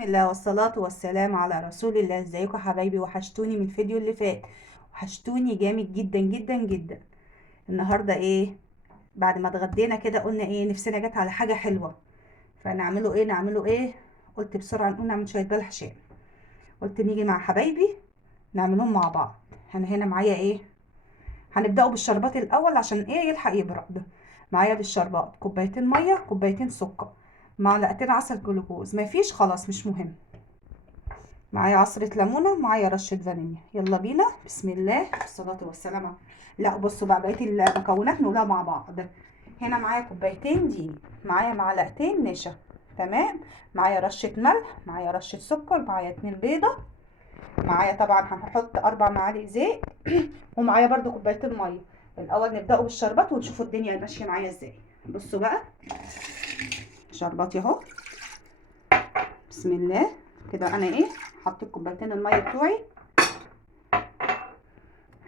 بسم الله والصلاة والسلام على رسول الله. ازيكم يا حبايبي؟ وحشتوني من الفيديو اللي فات، وحشتوني جامد جدا جدا جدا. النهارده ايه؟ بعد ما اتغدينا كده قلنا ايه، نفسنا جت على حاجة حلوة. فنعمله ايه؟ قلت بسرعة نقوم نعمل شوية بلح شام. قلت نيجي مع حبايبي نعملهم مع بعض. انا هنا معايا ايه؟ هنبدأوا بالشربات الاول عشان ايه يلحق يبرد. معايا للشربات كوبايتين مية، كوبايتين سكر، معلقتين عسل جلوكوز. مفيش خلاص مش مهم. معايا عصرة ليمونة، معايا رشة فانيليا. يلا بينا، بسم الله والصلاة والسلام لا بصوا بقى بقية المكونات نقولها مع بعض. هنا معايا كوبايتين دقيق، معايا معلقتين نشا، تمام، معايا رشة ملح، معايا رشة سكر، معايا 2 بيضة، معايا طبعا هنحط 4 معالق زيت ومعايا برضو كوبايتين مية. الأول نبدأوا بالشربات ونشوفوا الدنيا ماشية معايا ازاي. بصوا بقى شرباتي اهو، بسم الله. كده انا ايه، حطيت كوبايتين المية بتوعي،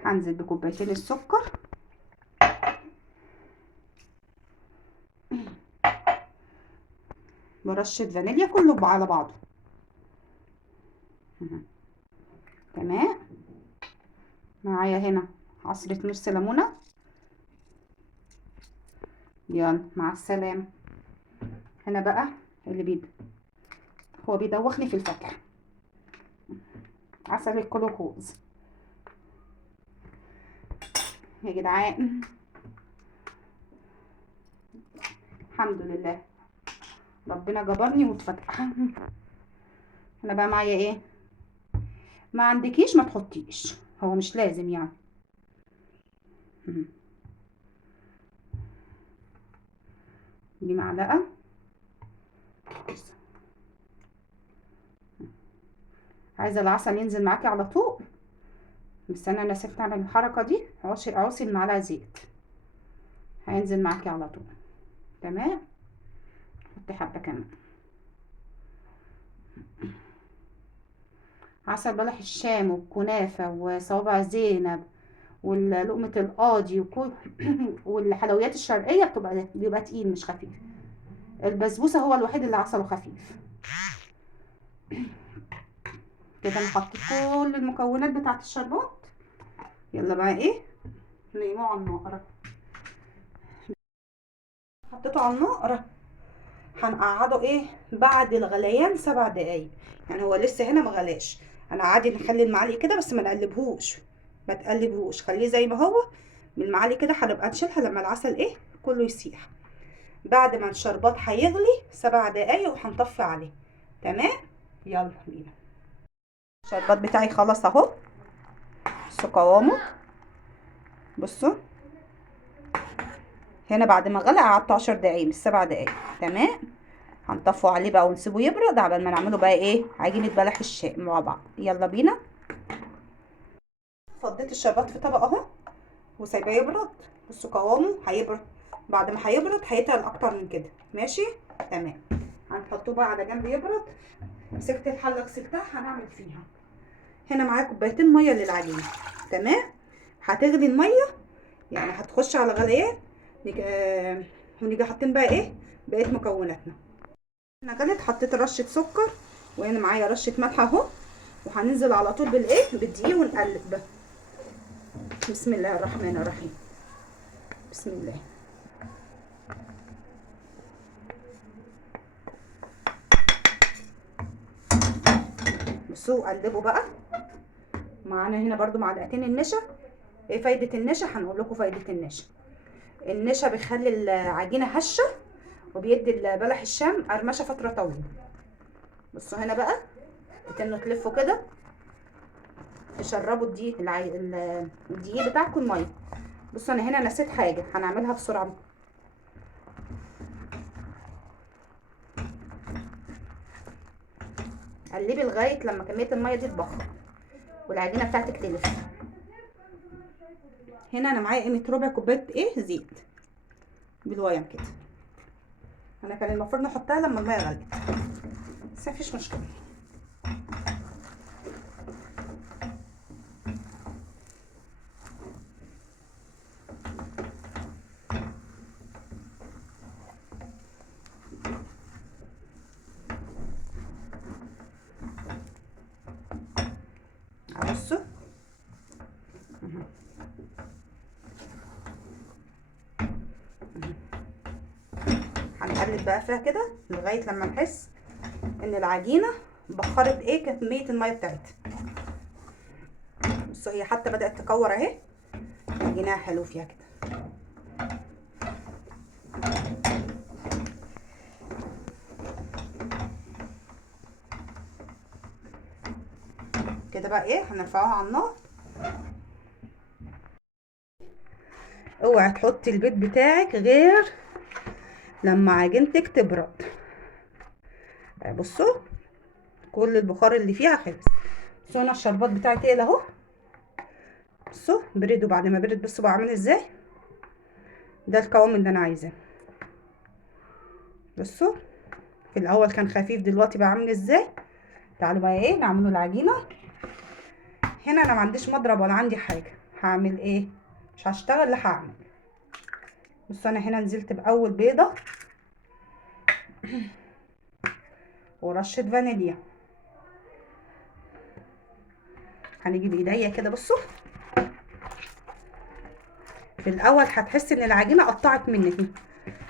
هنزل بكوبايتين السكر، برشة فانيليا، كله على بعضه. تمام. معايا هنا عصرة نص ليمونة. يلا مع السلامة. هنا بقى اللي هو بيدوخني في الفاكهة، عسل الجلوكوز. يا جدعان الحمد لله ربنا جبرني واتفتح. هنا بقى معايا ايه، ما عندكيش ما تحطيش، هو مش لازم يعني. دي معلقة. عايزة العسل ينزل معاكي على طول، بس انا نسيت اعمل الحركة دي. عوصي المعلقة زيت، هينزل معاكي على طول. تمام. حطي حبة كمان. عسل بلح الشام والكنافة وصوابع زينب ولقمة القاضي وكل والحلويات الشرقية بيبقى تقيل مش خفيف. البسبوسة هو الوحيد اللي عسله خفيف. كده انا حطيت كل المكونات بتاعت الشربات. يلا بقى ايه، نقيمه على النار. حطيته على النار، هنقعده ايه بعد الغليان 7 دقايق. يعني هو لسه هنا مغلاش، انا عادي نخلي المعلقه كده بس ما نقلبهوش. ما تقلبهوش، خليه زي ما هو. من المعالي كده هنبقى نشيلها لما العسل ايه كله يسيح. بعد ما الشربات هيغلي 7 دقايق وهنطفي عليه. تمام. يلا بينا. الشربات بتاعي خلاص اهو، بصوا قوامه. بصوا هنا بعد ما غلى قعدت 10 دقايق مش 7 دقايق. تمام. هنطفوا عليه بقى ونسيبه يبرد عبال ما نعمله بقى ايه عجينه بلح الشام مع بعض. يلا بينا. فضيت الشربات في طبق اهو وسايباه يبرد. بصوا قوامه هيبرد، بعد ما هيبرد هيتقل اكتر من كده. ماشي تمام. هنحطه بقى على جنب يبرد. مسكت الحله غسلتها هنعمل فيها. هنا معايا كوبايتين ميه للعجينه. تمام. هتغلي الميه، يعني هتخش على غليان. ونيجي حاطين بقى ايه بقيه مكوناتنا. انا غليت، حطيت رشه سكر وهنا معايا رشه ملح اهو، وهننزل على طول بالايه بالدقيق ونقلب. بسم الله الرحمن الرحيم. بسم الله. بصوا قلبوا بقى. معانا هنا برضو معلقتين النشا. ايه فايده النشا؟ هنقول لكم فايده النشا. النشا بيخلي العجينه هشه، وبيدي البلح الشام قرمشه فتره طويله. بصوا هنا بقى تتنوا تلفوا كده، تشربوا الدقيق الدقيق بتاعكم الميه. بصوا انا هنا نسيت حاجه هنعملها بسرعه. قلبي لغايه لما كميه الميه دي تبخر والعجينه بتاعتك تلف. هنا انا معايا قيمه ربع كوبايه ايه زيت بالويم كده. انا كان المفروض نحطها لما الميه غلت، بس مفيش مشكله. هنقلب بقى فيها كده لغايه لما نحس ان العجينه بخرت ايه كميه الميه بتاعتها. بصوا هي حتى بدات تكور اهي، عجينها حلو فيها كده. كده بقى ايه هنرفعوها على النار. اوعي تحطي البيض بتاعك غير لما عجينتك تبرد. بصوا كل البخار اللي فيها خلص. بصوا انا الشربات بتاعي تقل اهو. بصوا برد، وبعد ما برد بصوا بقى عامل ازاي. ده القوام اللي انا عايزاه. بصوا في الاول كان خفيف، دلوقتي بقى عامل ازاي. تعالوا بقى ايه نعمله العجينه. هنا انا ما عنديش مضرب ولا عندي حاجه، هعمل ايه؟ مش هشتغل، لا هعمل. بصوا انا هنا نزلت باول بيضه ورشه فانيليا. هنيجي بايديا كده. بصوا في الاول هتحس ان العجينه قطعت منك،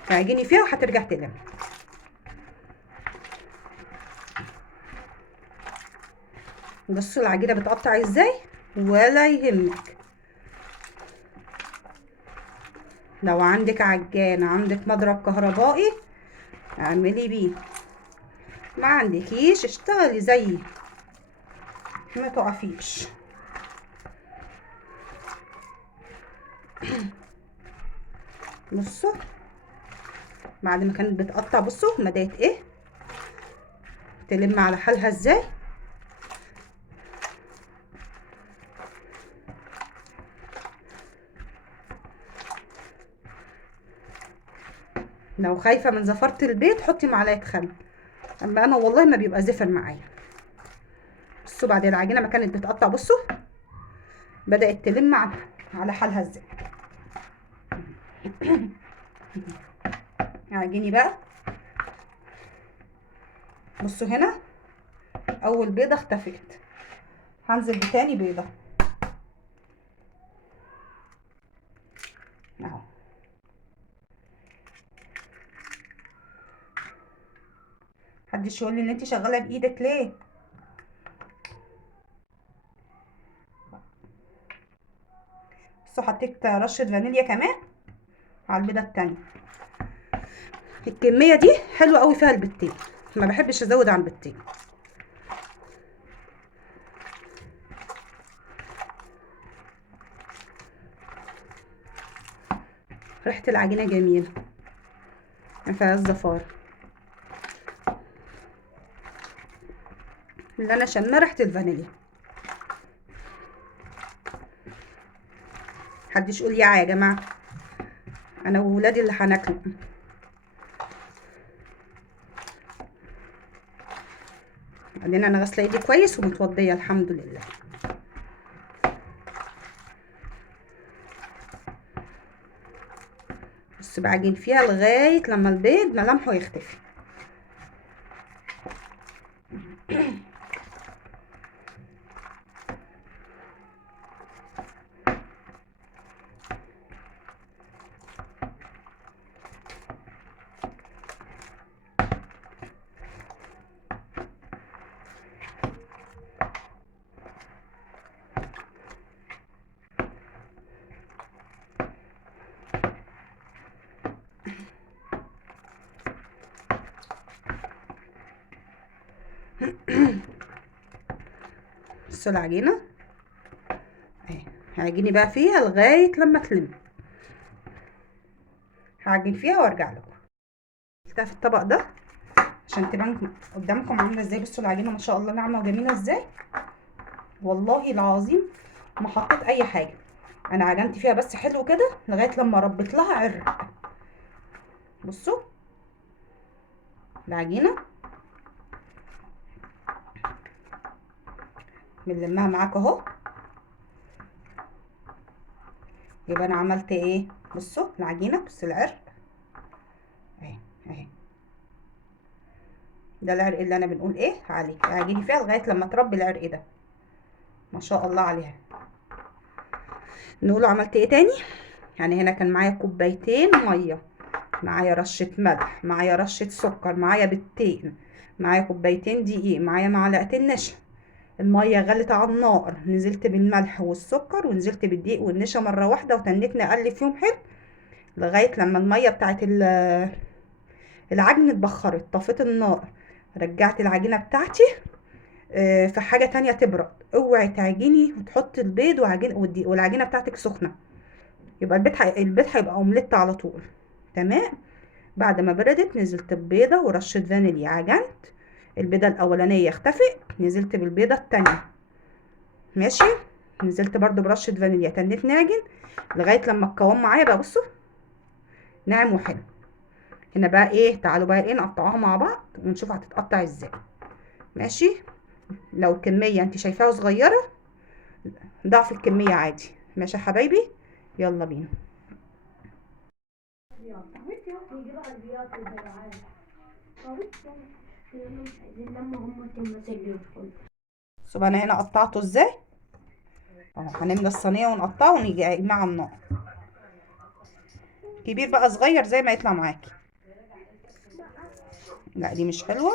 تعجني فيها وهترجع تلم. بصوا العجينه بتقطع ازاي ولا يهمك. لو عندك عجان، عندك مضرب كهربائي، اعملي بيه. ما عندكيش اشتغلي زيي، ما تقفيش. بصوا بعد ما كانت بتقطع بصوا بدات ايه تلم على حالها ازاي. لو خايفه من زفرة البيض حطي معلقه خل، اما انا والله ما بيبقى زفر معايا. بصوا بعد العجينه ما كانت بتقطع بصوا بدات تلم على حالها ازاي. عجيني بقى. بصوا هنا اول بيضه اختفت، هنزل بتاني بيضه اهو. محدش يقول لي ان انت شغاله بايدك ليه. بصوا حطيت رشه فانيليا كمان على البيضه التانية. الكميه دي حلوه قوي فيها البيضتين، ما بحبش ازود عن البيضتين. ريحه العجينه جميله ما فيهاش زفار. اللي انا شامه ريحه الفانيليا. محدش يقول يا جماعه، انا وولادي اللي هناكله. بعدين انا غاسله ايدي كويس ومتوضيه الحمد لله. بس بعجن فيها لغايه لما البيض ملامحه يختفي. بصوا العجينه اهي، هعجني بقى فيها لغايه لما تلم. هعجن فيها وارجع لكم. حطيتها في الطبق ده عشان تبان قدامكم عامله ازاي. بصوا العجينه ما شاء الله ناعمه وجميله ازاي. والله العظيم ما حطيت اي حاجه، انا عجنت فيها بس حلو كده لغايه لما ربيت لها عرق. بصوا العجينه بنلمها معاكم اهو. يبقى انا عملت ايه؟ بصوا العجينه، بصوا العرق اهي اهي. ده العرق اللي انا بنقول ايه عليه، اعجني فيها لغايه لما تربي العرق ده. ما شاء الله عليها. نقوله عملت ايه تاني. يعني هنا كان معايا كوبايتين ميه، معايا رشة ملح، معايا رشة سكر، معايا بيضتين، معايا كوبايتين دقيق، معايا معلقتين نشا. المية غلت على النار، نزلت بالملح والسكر ونزلت بالدقيق والنشا مرة واحدة وتنيت نقلب فيهم حلو لغاية لما المية بتاعت العجن اتبخرت. طفيت النار، رجعت العجينة بتاعتي في حاجة تانية تبرد. اوعي تعجني وتحطي البيض والعجينة بتاعتك سخنة، يبقى البيض هيبقى اومليت على طول. تمام. بعد ما بردت نزلت ببيضة ورشة فانيليا، عجنت البيضة الأولانية اختفت، نزلت بالبيضة التانية ماشي، نزلت برضو برشة فانيليا، تنيت نعجن لغاية لما القوام معايا بقى بصوا ناعم وحلو. هنا بقى ايه، تعالوا بقى ايه نقطعوها مع بعض ونشوف هتتقطع ازاي. ماشي. لو كمية انت شايفاها صغيرة ضعف الكمية عادي. ماشي يا حبايبي، يلا بينا. شوف انا هنا قطعته ازاي اهو. هنملى الصينيه ونقطعه ونيجي مع النار، كبير بقى صغير زي ما يطلع معاكي. لا دي مش حلوه.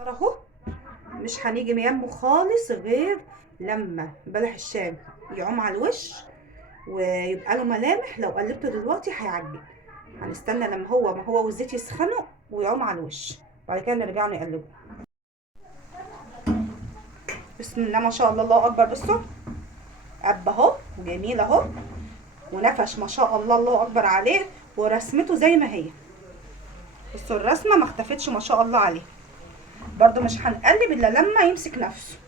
اهو مش هنيجي يمه خالص غير لما بلح الشام يعوم على الوش ويبقى له ملامح. لو قلبته دلوقتي هيعجن، هنستنى لما ما هو والزيت يسخنوا ويعوم على الوش، بعد كده نرجع نقلبه. بسم الله ما شاء الله، الله اكبر. بصوا قب اهو وجميل اهو ونفش ما شاء الله، الله اكبر عليه، ورسمته زي ما هي. بصوا الرسمه ما اختفتش ما شاء الله عليه. برضو مش هنقلب الا لما يمسك نفسه.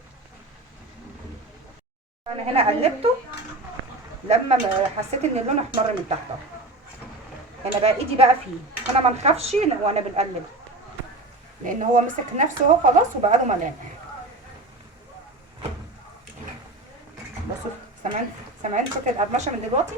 انا هنا قلبته لما حسيت ان اللون احمر من تحت اهو. هنا بقى ايدي بقى فيه، انا ما نخافش وانا بنقلب لان هو مسك نفسه اهو خلاص وبقى له ملامح. بصوا سامعين صوت القرمشه من دلوقتي.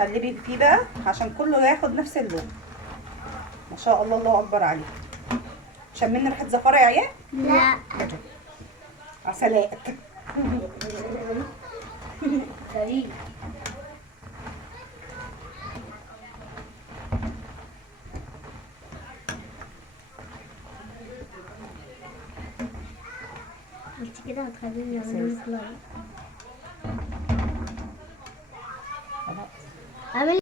قلبي فيه بقى عشان كله ياخد نفس اللون. ما شاء الله، الله اكبر عليه. شمينا ريحه زفاره يا عيال؟ لا. عسلات. فريد انت كده هتخليني اعمل لك لايك. عامل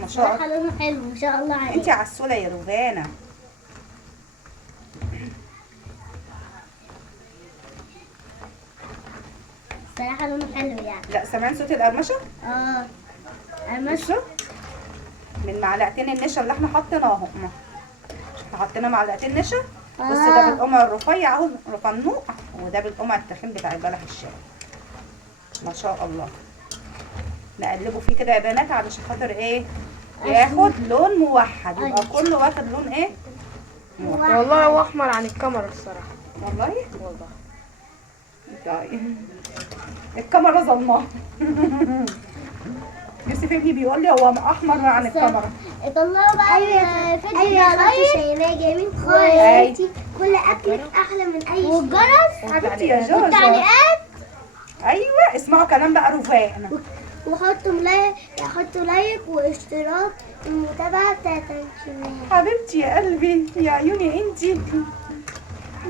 ما شاء الله لونه حلو ما شاء الله عليك. انت عسوله يا روغانه. الصراحه لونه حلو يعني. لا سامعين صوت القرمشه؟ قرمشه من معلقتين النشا اللي احنا حطيناهم. احنا حطينا معلقتين نشا. بص ده بالقمع الرفيع اهو رفنوق، وده بالقمع التخين بتاع البلح الشام. ما شاء الله. نقلبه فيه كده يا بنات علشان خاطر ايه، ياخد لون موحد، يبقى كله واخد لون ايه موحد. والله هو احمر عن الكاميرا الصراحه. والله والله طيب الكاميرا ظلماه. يوسف ابني بيقول لي هو احمر عن الكاميرا. طلعوا بقى الفيديو ده شايلاه جميل خالص. كل اكلك احلى من اي شيء. والجرس حبيبتي يا جوجو. والتعليقات. ايوه اسمعوا كلام بقى رفاق. حطوا لايك واشتراك والمتابعه بتاعت القناه. حبيبتي يا قلبي يا عيوني انتي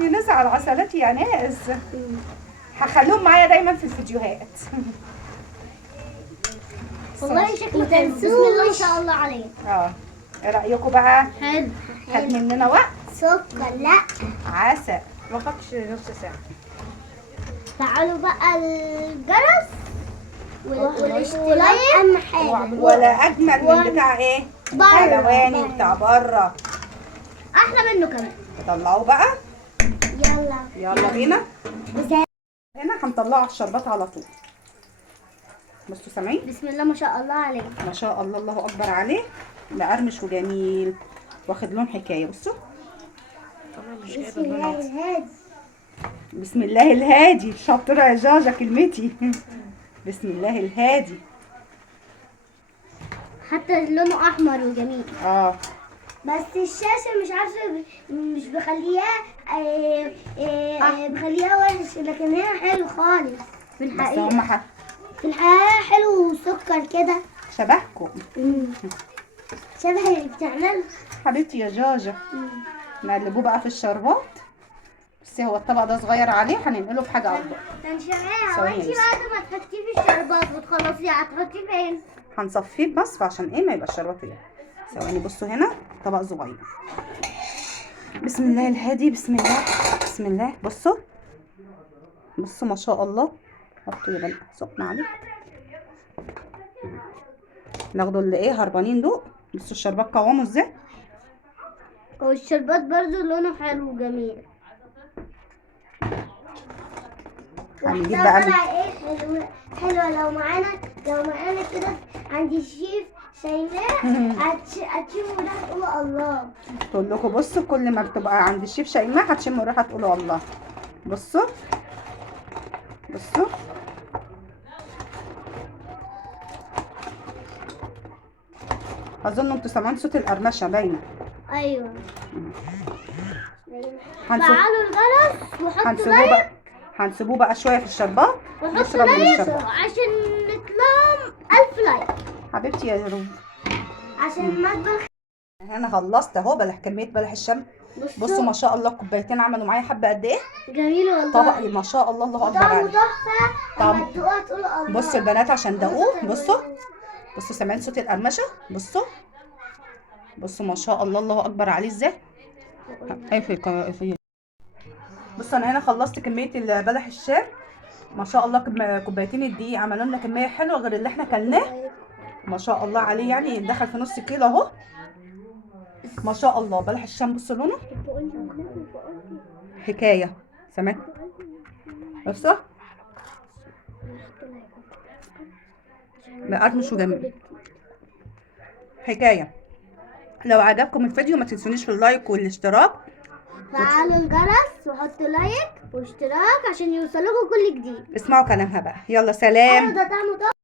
يا ناس على العسلات يا ناس. هخليهم معايا دايما في الفيديوهات. والله شكله حلو. بسم الله ما شاء الله عليه. ايه رايكم بقى؟ حلو. خد مننا وقت. سكر لا عسل. ما خدش نص ساعه. تعالوا بقى الجرس والاشتراك اهم حاجه. ولا اجمل من بتاع ايه؟ حلواني بتاع بره. احلى منه كمان. نطلعوه بقى. يلا بينا. هنا هنطلعه الشربات على طول. بصوا سامعين؟ بسم الله ما شاء الله عليه. ما شاء الله، الله اكبر عليه. مقرمش وجميل واخد لون حكايه. بصوا طبعا مش بسم الله الهادي. بسم الله الهادي. شاطرة يا جاجا كلمتي. بسم الله الهادي. حتى لونه احمر وجميل. بس الشاشة مش عارفة مش بخليها بخليها وحش، لكن هي حلو خالص في بس الحقيقة. هم في الحقيقة حلو وسكر كده. شبهكم. شبه اللي بتعمل. حبيبتي يا جاجا. نقلبوه بقى في الشربات. بصي هو الطبق ده صغير عليه، هننقله في حاجة أكبر. تنشريها. ثواني وانتي بس. بعد ما تحطيه في الشربات وتخلصيه هتحطيه فين؟ هنصفيه بمصفى عشان ايه ما يبقى الشربات ايه. ثواني بصوا هنا طبق صغير. بسم الله الهادي. بسم الله. بسم الله. بصوا بصوا ما شاء الله. حطوا يا بنات سخن عليه. ناخدوا اللي ايه هربانين دول. بصوا الشربات قوامه ازاي. والشربات برضو لونه حلو وجميل. هنجيب ده بقى طلع ايه حلوة. لو معانا كده عند الشيف شيماء هتشموا ريحة تقولوا الله. تقول لكم بصوا كل ما بتبقى عند الشيف شيماء هتشموا ريحه تقولوا الله. بصوا بصوا اظن انتوا سامعين صوت القرمشه باينه. ايوه. هنسيب- فعلوا الجرس وحطوا هنسيبوه لايك. بقى. هنسيبوه بقى شويه في الشربات. وحطوا نشرب من لايك الشربات. عشان نطلع 1000 لايك. حبيبتي يا روب. عشان المطبخ. انا خلصت اهو كميه بلح الشام. بصوا ما شاء الله كوبايتين عملوا معايا حبه قد ايه. جميل والله. طبق ما شاء الله الله اكبر طعمه عليه. تحفة. طعم. لما تدوقها تقولوا الله. بصوا البنات عشان دقوه. بصوا سامعين صوت القرمشه. بصوا ما شاء الله الله اكبر عليه ازاي. بصوا انا هنا خلصت كميه البلح الشام. ما شاء الله كوبايتين الدقيق عملوا لنا كميه حلوه غير اللي احنا كلناه. ما شاء الله عليه يعني دخل في نص كيلو اهو. ما شاء الله بلح الشام بصوا لونه حكايه. سمعت بصوا مقرمش وجميل حكايه. لو عجبكم الفيديو ما تنسونيش في اللايك والاشتراك. فعلوا الجرس وحطوا لايك واشتراك عشان يوصلكوا كل جديد. اسمعوا كلامها بقى. يلا سلام. ده طعمه تحفة.